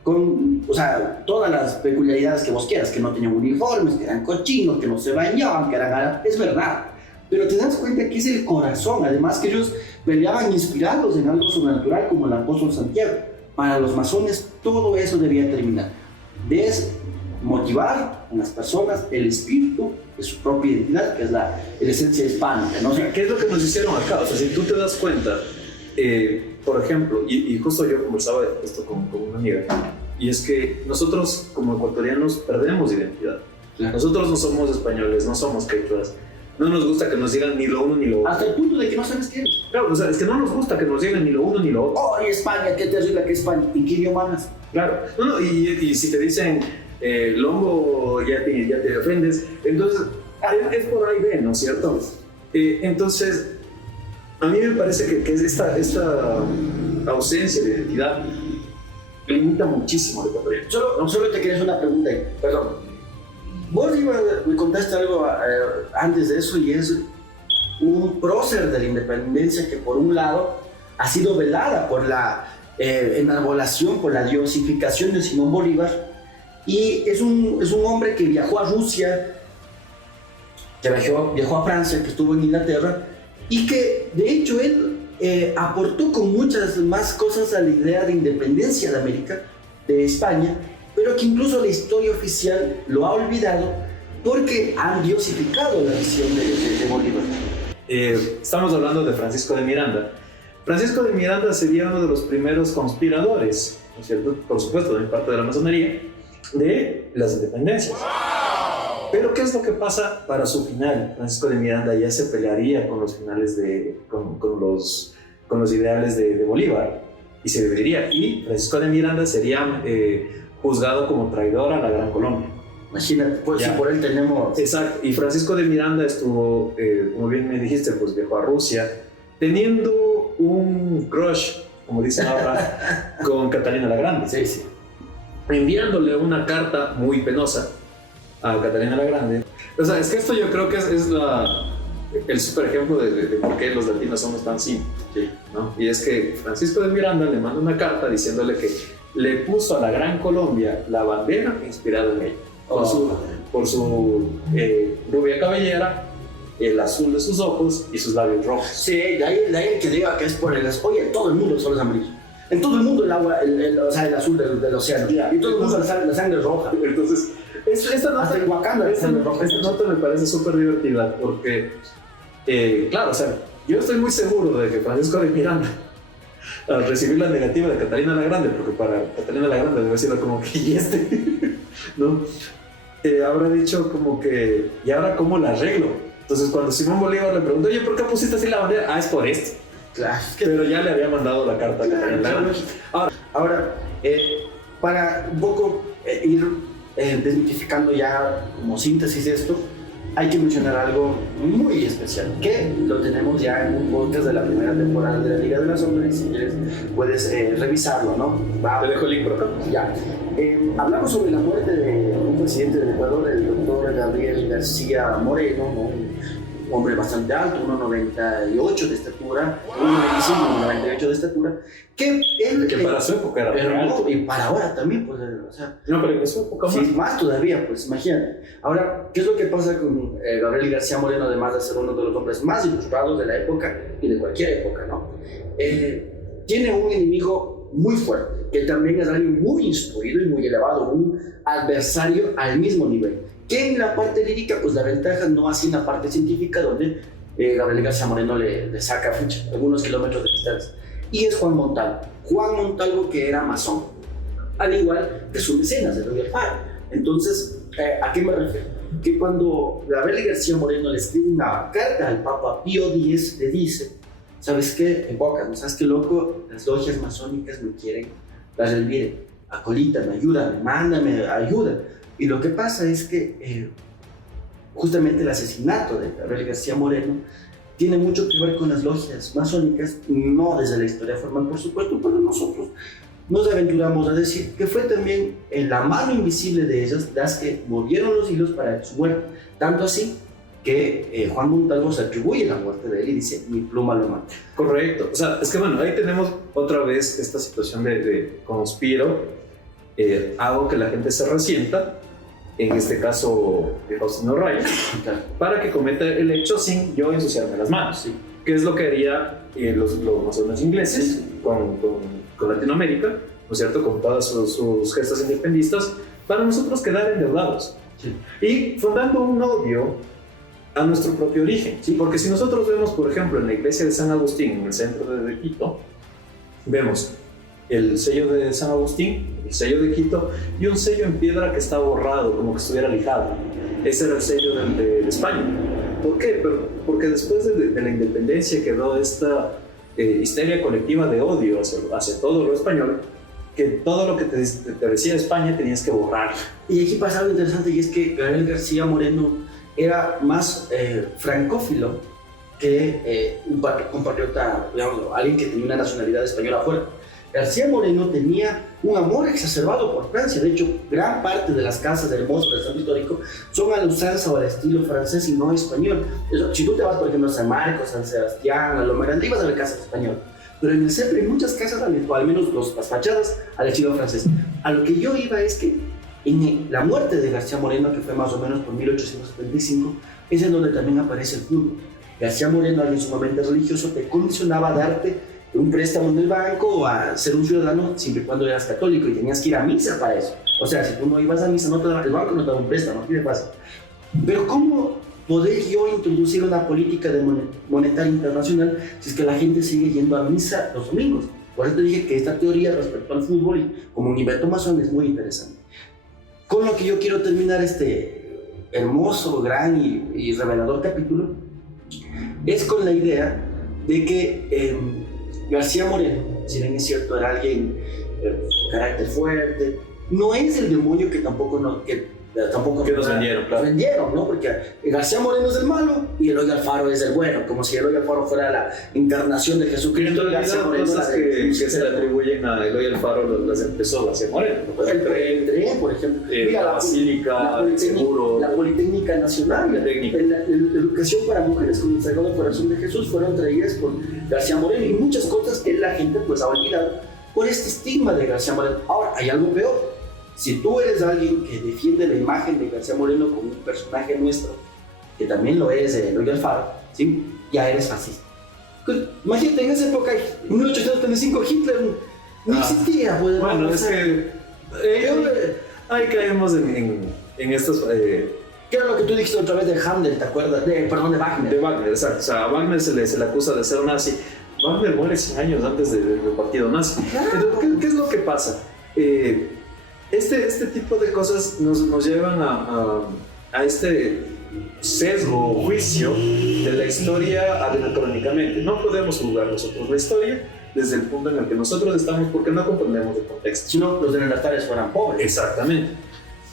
con, o sea, todas las peculiaridades que vos quieras, que no tenían uniformes, que eran cochinos, que no se bañaban, que eran árabes, es verdad. Pero te das cuenta que es el corazón, además que ellos peleaban inspirados en algo sobrenatural como el apóstol Santiago. Para los masones todo eso debía terminar. Motivar en las personas el espíritu de su propia identidad, que es la esencia hispánica, ¿no? O sea, ¿qué es lo que nos hicieron acá? O sea, si tú te das cuenta, por ejemplo, y justo yo conversaba esto con una amiga, y es que nosotros como ecuatorianos perdemos identidad. Claro. Nosotros no somos españoles, no somos quechuas. No nos gusta que nos digan ni lo uno ni lo otro. Hasta el punto de que no sabes quién es. Claro, o sea, es que no nos gusta que nos digan ni lo uno ni lo otro. ¡Oh, España! ¡Qué terrible que España! ¿En qué idioma hablas? Claro, y si te dicen Lombo, ya te ofendes. Entonces, es por ahí ve, ¿no es cierto? Entonces, a mí me parece que esta ausencia de identidad limita muchísimo al ecuatoriano. Solo te quería hacer una pregunta ahí. Perdón. Vos me contaste algo antes de eso, y es un prócer de la independencia que por un lado ha sido velada por la enarbolación, por la diosificación de Simón Bolívar, y es un hombre que viajó a Rusia, que viajó a Francia, que estuvo en Inglaterra, y que de hecho él aportó con muchas más cosas a la idea de independencia de América, de España, pero que incluso la historia oficial lo ha olvidado porque han diosificado la visión de Bolívar. Estamos hablando de Francisco de Miranda. Francisco de Miranda sería uno de los primeros conspiradores, ¿no es cierto? Por supuesto, de parte de la masonería, de las independencias. Pero ¿qué es lo que pasa para su final? Francisco de Miranda ya se pelearía con los finales con los ideales de Bolívar y se dividiría. Y Francisco de Miranda sería juzgado como traidor a la Gran Colombia. Imagínate, pues si por él tenemos... Exacto, y Francisco de Miranda estuvo, como bien me dijiste, pues viajó a Rusia, teniendo un crush, como dicen ahora, con Catalina la Grande. Sí, sí. Enviándole una carta muy penosa a Catalina la Grande. O sea, es que esto yo creo que es el super ejemplo de por qué los latinos somos tan simples, sí, ¿no? Y es que Francisco de Miranda le manda una carta diciéndole que le puso a la Gran Colombia la bandera inspirada en ella, por su rubia cabellera, el azul de sus ojos y sus labios rojos. Sí, de ahí el que diga que es por el... Oye, todo el mundo el sol es amarillo. En todo el mundo el agua, o sea, el azul del océano. Y todo el mundo la sangre roja. Entonces, esta nota me parece súper divertida porque, claro, o sea, yo estoy muy seguro de que Francisco de Miranda, al recibir la negativa de Catalina la Grande, porque para Catalina la Grande debe ser como que ¿y este? ¿No? Habrá dicho como que ¿y ahora cómo la arreglo? Entonces cuando Simón Bolívar le preguntó, oye, ¿por qué pusiste así la bandera? Ah, es por esto. Claro. Pero ya le había mandado la carta a Catalina la Grande. Ahora, para un poco ir desmitificando ya como síntesis de esto, hay que mencionar algo muy especial, que lo tenemos ya en un podcast de la primera temporada de la Liga de las Sombras, y si quieres puedes revisarlo, ¿no? Te dejo el link por acá. Ya. Hablamos sobre la muerte de un presidente del Ecuador, el doctor Gabriel García Moreno, ¿no? hombre bastante alto, 1,98 de estatura, 1,95, 1,98 de estatura, que él... Que para su época era pero muy alto. y para ahora también, pues, o sea... No, pero en su época más. Sí, más todavía, pues, imagínate. Ahora, ¿qué es lo que pasa con Gabriel García Moreno, además de ser uno de los hombres más ilustrados de la época y de cualquier época, ¿no? Tiene un enemigo muy fuerte, que también es alguien muy instruido y muy elevado, un adversario al mismo nivel. Que en la parte lírica, pues la ventaja no así en la parte científica, donde Gabriel García Moreno le saca algunos kilómetros de distancia. Y es Juan Montalvo. Juan Montalvo, que era masón, al igual que su mecenas, Eloy Alfaro. Entonces, ¿a qué me refiero? Que cuando Gabriel García Moreno le escribe una carta al Papa Pío X, le dice: ¿sabes qué? En Boca, ¿no sabes qué, loco? Las logias masónicas me quieren dar el bien. Acolítame, ayúdame, mándame ayuda. Y lo que pasa es que justamente el asesinato de Gabriel García Moreno tiene mucho que ver con las logias masónicas, no desde la historia formal, por supuesto, pero nosotros nos aventuramos a decir que fue también en la mano invisible de ellas las que movieron los hilos para su muerte. Tanto así que Juan Montalvo se atribuye la muerte de él y dice: mi pluma lo mata. Correcto. O sea, es que bueno, ahí tenemos otra vez esta situación de conspiro, hago que la gente se resienta, en este caso Faustino Raya, para que cometa el hecho sin yo ensuciarme las manos. Sí. ¿Qué es lo que haría los masones ingleses Sí. con Latinoamérica, ¿no es cierto? Con todas sus gestas independistas, para nosotros quedar endeudados. Sí. Y fundando un odio a nuestro propio origen. Sí. Porque si nosotros vemos, por ejemplo, en la iglesia de San Agustín, en el centro de Quito, vemos el sello de San Agustín, el sello de Quito, y un sello en piedra que está borrado, como que estuviera lijado. Ese era el sello de España. ¿Por qué? Porque después de la independencia quedó esta histeria colectiva de odio hacia todo lo español, que todo lo que te decía España tenías que borrar. Y aquí pasa algo interesante, y es que Gabriel García Moreno era más francófilo que un compatriota, digamos, alguien que tenía una nacionalidad española fuerte. García Moreno tenía un amor exacerbado por Francia. De hecho, gran parte de las casas hermosas del centro histórico son a la usanza o al estilo francés y no español. Si tú te vas, por ejemplo, a San Marcos, San Sebastián, a Lomerandí, vas a ver casas españolas. Pero en el centro hay muchas casas, o al menos las fachadas, al estilo francés. A lo que yo iba es que en la muerte de García Moreno, que fue más o menos por 1875, es en donde también aparece el fútbol. García Moreno, alguien sumamente religioso, te condicionaba a darte un préstamo en el banco o a ser un ciudadano siempre y cuando eras católico, y tenías que ir a misa para eso. O sea, si tú no ibas a misa, no te daba, el banco no te daba un préstamo, ¿qué le pasa? Pero ¿cómo poder yo introducir una política de monetaria internacional si es que la gente sigue yendo a misa los domingos? Por eso te dije que esta teoría respecto al fútbol y como un invento masón es muy interesante. Con lo que yo quiero terminar este hermoso, gran y revelador capítulo es con la idea de que García Moreno, si bien es cierto, era alguien de carácter fuerte, no es el demonio que tampoco nos vendieron, claro. Vendieron, ¿no? Porque García Moreno es el malo y Eloy Alfaro es el bueno, como si Eloy Alfaro fuera la encarnación de Jesucristo. En realidad, cosas que se le atribuyen a Eloy Alfaro las empezó García Moreno. El tren, por ejemplo. Mira, la Basílica, el Seguro, la Politécnica Nacional, la educación para mujeres con el Sagrado Corazón de Jesús fueron traídas por García Moreno, y muchas cosas que la gente pues ha olvidado por este estigma de García Moreno. Ahora, hay algo peor. Si tú eres alguien que defiende la imagen de García Moreno como un personaje nuestro, que también lo es de Eloy Alfaro, ¿sí? Ya eres fascista. Pues, imagínate, en esa época, en 1835, Hitler no existía. Pues, bueno, es que ahí caemos en estos... ¿Qué era lo que tú dijiste otra vez de Handel, te acuerdas? De Wagner. De Wagner, exacto. O sea, a Wagner se le acusa de ser nazi. Wagner muere 100 años antes del partido nazi. Claro. Entonces, ¿qué es lo que pasa? Este tipo de cosas nos llevan a este sesgo o juicio de la historia anacrónicamente. No podemos juzgar nosotros la historia desde el punto en el que nosotros estamos, porque no comprendemos el contexto. Si no, los destinatarios fueran pobres. Exactamente.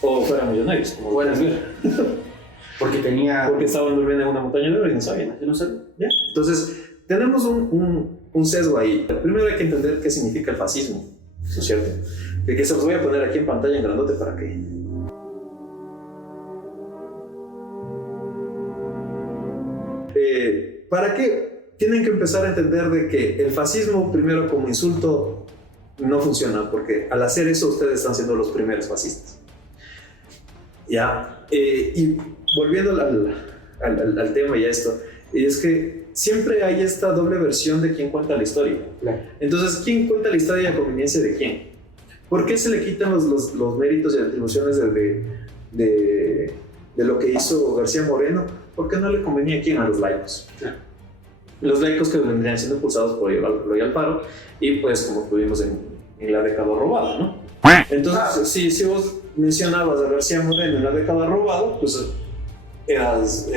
O fueran millonarios, como fueran ver. Porque estaban durmiendo en una montaña de oro y no sabían. ¿Ya? Entonces, tenemos un sesgo ahí. Primero hay que entender qué significa el fascismo, ¿no es cierto? Que se los voy a poner aquí en pantalla en grandote para que... ¿para qué? Tienen que empezar a entender de que el fascismo, primero como insulto, no funciona, porque al hacer eso ustedes están siendo los primeros fascistas. Ya, y volviendo al tema y a esto, es que siempre hay esta doble versión de quién cuenta la historia. Claro. Entonces, ¿quién cuenta la historia a conveniencia de quién? ¿Por qué se le quitan los méritos y atribuciones de lo que hizo García Moreno? Porque no le convenía a quién, a los laicos. Los laicos que vendrían siendo impulsados por Eloy Alfaro, y pues como tuvimos en la década robada, ¿no? Entonces, si vos mencionabas a García Moreno en la década robada, pues eras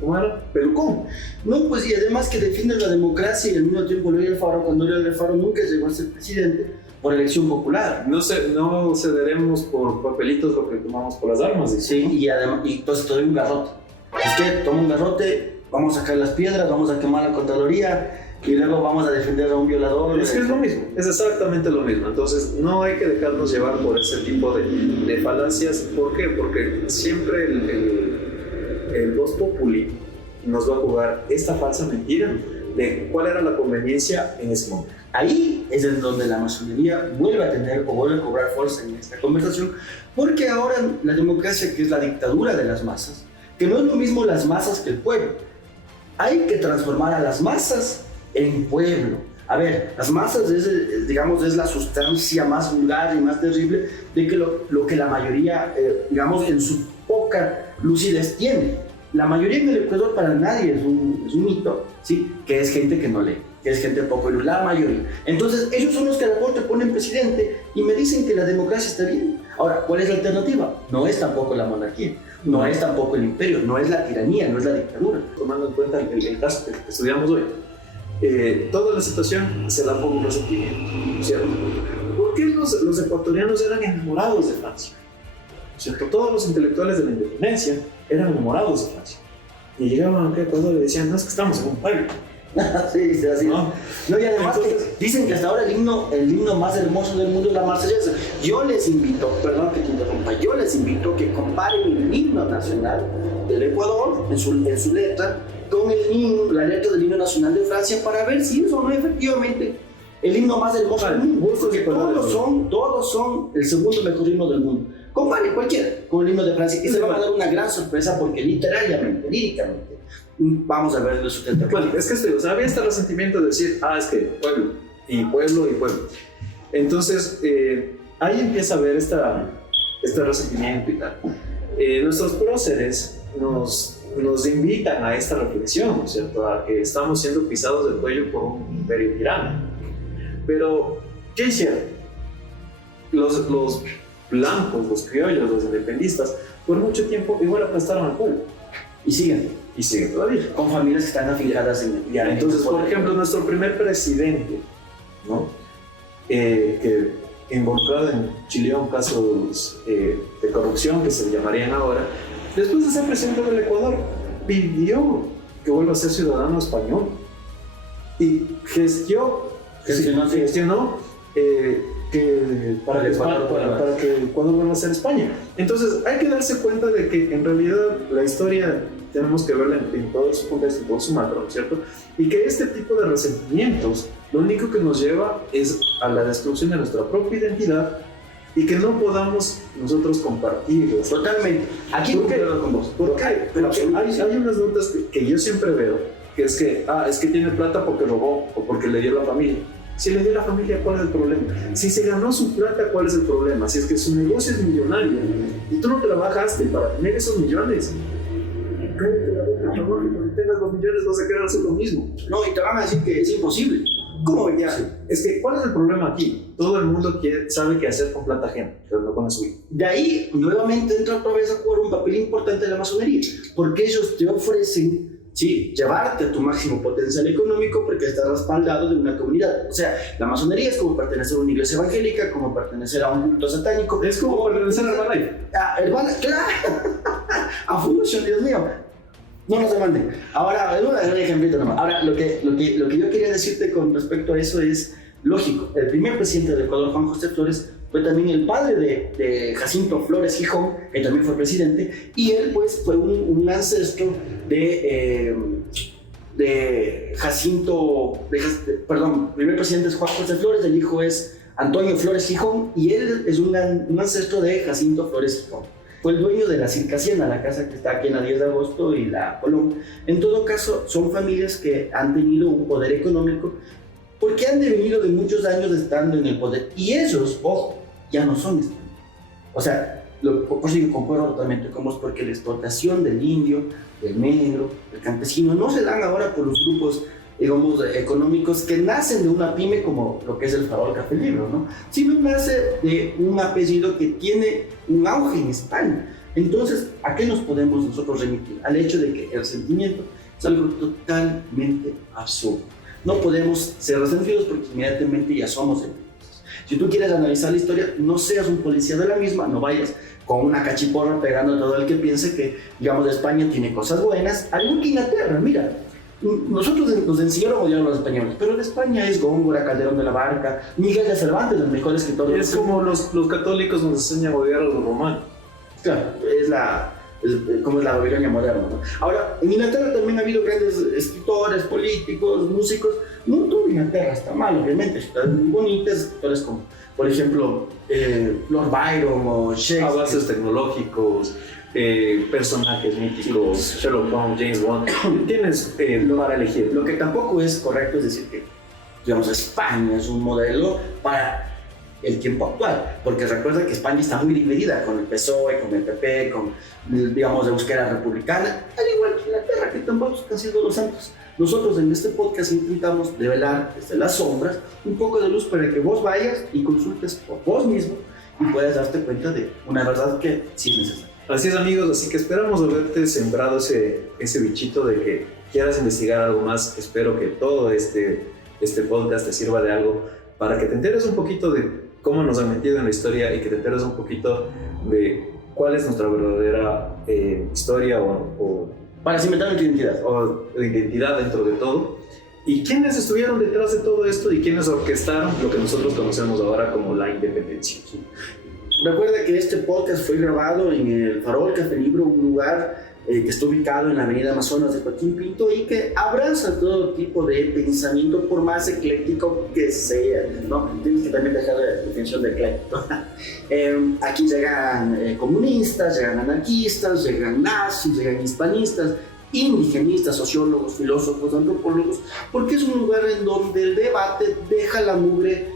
¿cómo era? Pelucón. No, pues y además que defiende la democracia y al mismo tiempo Eloy Alfaro, cuando Eloy Alfaro nunca llegó a ser presidente por elección popular. No cederemos por papelitos lo que tomamos por las armas. Sí, ¿no? Y entonces te doy un garrote. Es que toma un garrote, vamos a sacar las piedras, vamos a quemar la Contraloría y luego vamos a defender a un violador. Es que es lo mismo, es exactamente lo mismo. Entonces no hay que dejarnos llevar por ese tipo de falacias. ¿Por qué? Porque siempre el Vox Populi nos va a jugar esta falsa mentira de cuál era la conveniencia en ese momento. Ahí es en donde la masonería vuelve a tener o vuelve a cobrar fuerza en esta conversación, porque ahora la democracia, que es la dictadura de las masas, que no es lo mismo las masas que el pueblo, hay que transformar a las masas en pueblo. A ver, las masas es la sustancia más vulgar y más terrible de que lo que la mayoría, en su poca lucidez tiene. La mayoría en el Ecuador para nadie es un mito, ¿sí? Que es gente que no lee, que es gente poco ilustrada, la mayoría. Entonces, ellos son los que a la corte ponen presidente y me dicen que la democracia está bien. Ahora, ¿cuál es la alternativa? No es tampoco la monarquía, no es tampoco el imperio, no es la tiranía, no es la dictadura. Tomando en cuenta el caso que estudiamos hoy, toda la situación se da por un resentimiento, ¿cierto? ¿Por qué los ecuatorianos eran enamorados de Francia? ¿Cierto? Todos los intelectuales de la independencia eran enamorados de Francia. Y llegaban a Ecuador y le decían, no, es que estamos en un pueblo. Sí, así. No, y además entonces, dicen que hasta ahora el himno más hermoso del mundo es la Marsellesa. Yo les invito, perdón que te interrumpa, yo les invito a que comparen el himno nacional del Ecuador en su letra con la letra del himno nacional de Francia para ver si es o no efectivamente el himno más hermoso del mundo. Porque todos son el segundo mejor himno del mundo. Compare cualquiera con el himno de Francia y se va a dar una gran sorpresa porque literalmente, líricamente, vamos a ver el resultado. Bueno, es que había este resentimiento de decir, es que pueblo, y pueblo, y pueblo. Entonces, ahí empieza a haber este resentimiento y tal. Nuestros próceres nos invitan a esta reflexión, ¿no es cierto? A que estamos siendo pisados del cuello por un imperio tirano. Pero, ¿qué hicieron? Los blancos, los criollos, los independistas, por mucho tiempo igual aplastaron al pueblo. Y siguen todavía. Con familias que están afincadas en el... Entonces, por ejemplo, nuestro primer presidente, ¿no? Que involucrado en Chileón casos de corrupción, que se llamarían ahora, después de ser presidente del Ecuador, pidió que vuelva a ser ciudadano español y gestionó para que Ecuador vuelva a ser España. Entonces hay que darse cuenta de que en realidad la historia tenemos que verla en todo su contexto, en todo su macro, ¿cierto? Y que este tipo de resentimientos lo único que nos lleva es a la destrucción de nuestra propia identidad y que no podamos nosotros compartirlos. Totalmente. Aquí ¿Por qué? Con vos. ¿Por qué? Porque hay unas notas que yo siempre veo, que es que tiene plata porque robó o porque le dio a la familia. Si le dio a la familia, ¿cuál es el problema? Si se ganó su plata, ¿cuál es el problema? Si es que su negocio es millonario y tú no trabajaste para tener esos millones, cállate la boca, cuando tengas los millones vas a querer hacer lo mismo. No, y te van a decir que es imposible. ¿Cómo venía? Sí. Es que, ¿cuál es el problema aquí? Todo el mundo sabe qué hacer con plata ajena, pero no con la suya. De ahí, nuevamente entra otra vez a jugar un papel importante de la masonería, porque ellos te ofrecen, sí, llevarte a tu máximo potencial económico porque estás respaldado de una comunidad. O sea, la masonería es como pertenecer a una iglesia evangélica, como pertenecer a un culto satánico. Es como pertenecer al Herbalife. ¡Claro! A Fundación, Dios mío. No nos demanden. Ahora, un ejemplito nomás. Ahora, lo que yo quería decirte con respecto a eso es lógico. El primer presidente del Ecuador, Juan José Flores, fue también el padre de Jacinto Flores Gijón, que también fue presidente, y él pues fue un ancestro de Jacinto, perdón, el primer presidente es Juan José Flores, el hijo es Antonio Flores Gijón, y él es un ancestro de Jacinto Flores Gijón. Fue el dueño de la Circasiana, la casa que está aquí en la 10 de agosto y la Colón. En todo caso, son familias que han tenido un poder económico porque han devenido de muchos años estando en el poder. Y ellos, ojo, ya no son españoles. O sea, por eso yo concuerdo totalmente, como es porque la explotación del indio, del negro, del campesino, no se dan ahora por los grupos, digamos, económicos que nacen de una pyme como lo que es el Farol Café Libro, ¿no? Sino nace de un apellido que tiene un auge en España. Entonces, ¿a qué nos podemos nosotros remitir? Al hecho de que el sentimiento es algo totalmente absurdo. No podemos ser resentidos porque inmediatamente ya somos enemigos. Si tú quieres analizar la historia, no seas un policía de la misma, no vayas con una cachiporra pegando a todo el que piense que, digamos, España tiene cosas buenas. Al igual que Inglaterra, mira, nosotros nos enseñaron a odiar a los españoles, pero en España es Góngora, Calderón de la Barca, Miguel de Cervantes, los mejores escritores. Es como los católicos nos enseñan a odiar a los romanos. Claro, como es la Babilonia moderna, ¿no? Ahora, en Inglaterra también ha habido grandes escritores, políticos, músicos. No todo Inglaterra está mal, obviamente, ciudades muy bonitas, escritores como, por ejemplo, Lord Byron o Shakespeare. Avances tecnológicos, personajes míticos, sí. Sherlock Holmes, James Bond. Tienes para elegir. Lo que tampoco es correcto es decir que, digamos, España es un modelo para el tiempo actual, porque recuerda que España está muy dividida con el PSOE, con el PP, con, digamos, la búsqueda republicana, al igual que Inglaterra, que tampoco han sido los santos. Nosotros en este podcast intentamos develar desde las sombras un poco de luz para que vos vayas y consultes por vos mismo y puedas darte cuenta de una verdad que sí es necesaria. Así es, amigos, así que esperamos haberte sembrado ese bichito de que quieras investigar algo más. Espero que todo este podcast te sirva de algo para que te enteres un poquito de cómo nos han metido en la historia y que te enteres un poquito de cuál es nuestra verdadera historia o para cimentar nuestra identidad. O identidad dentro de todo. Y quiénes estuvieron detrás de todo esto y quiénes orquestaron lo que nosotros conocemos ahora como la independencia. Recuerda que este podcast fue grabado en el Farol Café Libro, un lugar que está ubicado en la avenida Amazonas de Joaquín Pinto y que abraza todo tipo de pensamiento, por más ecléctico que sea, ¿no? Tienes que también dejar la definición de ecléctico. Aquí llegan comunistas, llegan anarquistas, llegan nazis, llegan hispanistas, indigenistas, sociólogos, filósofos, antropólogos, porque es un lugar en donde el debate deja la mugre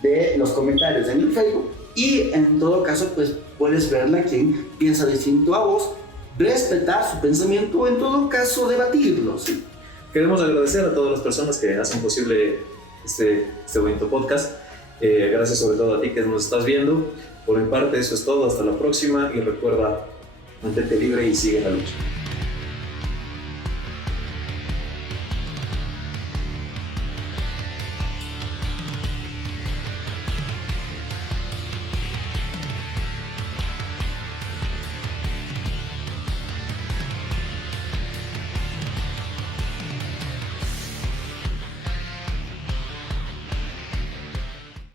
de los comentarios en el Facebook y en todo caso pues puedes verla quien piensa distinto a vos, respetar su pensamiento o en todo caso debatirlo, ¿sí? Queremos agradecer a todas las personas que hacen posible este bonito podcast. Gracias sobre todo a ti que nos estás viendo. Por mi parte eso es todo, hasta la próxima y recuerda, mantente libre y sigue la lucha.